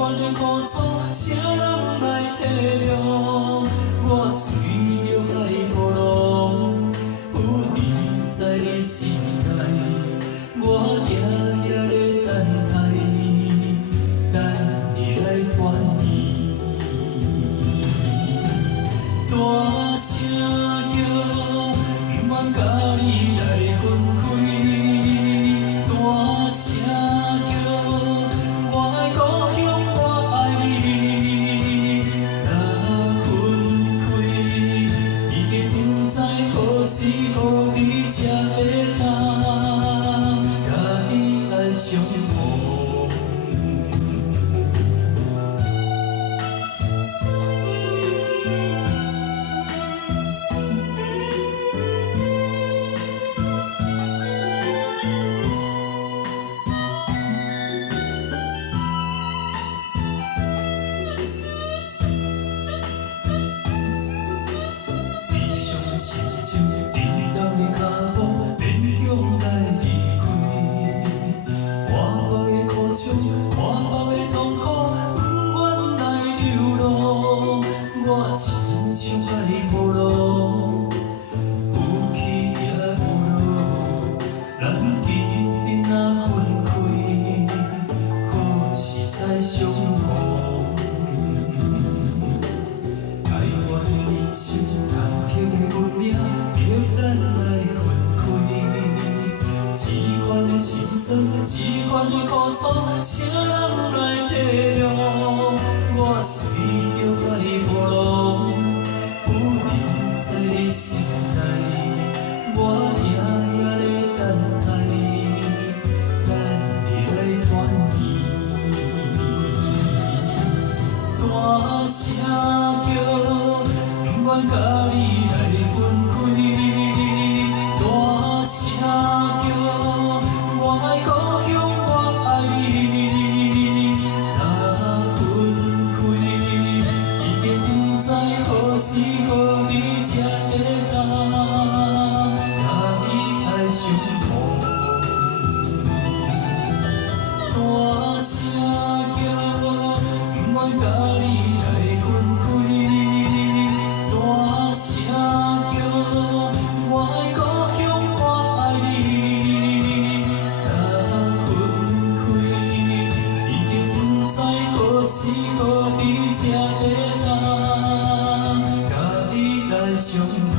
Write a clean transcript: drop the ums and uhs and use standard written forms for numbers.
款的苦楚，谁人来体谅？我随着海波浪，有你在你心内，我夜夜咧等待，等你来团圆。大声叫，不愿甲你来分开。大声叫，我爱故乡，我爱你。若分开，已经不知何时何地才会通，甲你来相逢。理想是情，你人的脚步勉强来离开。我目的苦楚，我目的痛苦，不愿来流露。我亲像海波浪，有起也有落。咱一定若分开，可是再相逢。台湾的人生，坎坷的运命，叫咱来分开。一款的心酸，一款的苦楚，谁人来体谅？我随着海波浪，有你在你心内，我夜夜咧等待，等你来团圆。大声叫，不愿甲你来分开。大声叫，我爱故乡，我爱你。若分开，已经不知何时何地才会通，甲你来相逢。大声叫，不愿甲你来分开。大声叫，我爱故乡，我爱你。若分开，已经不知何时何地才会通，甲你来相逢。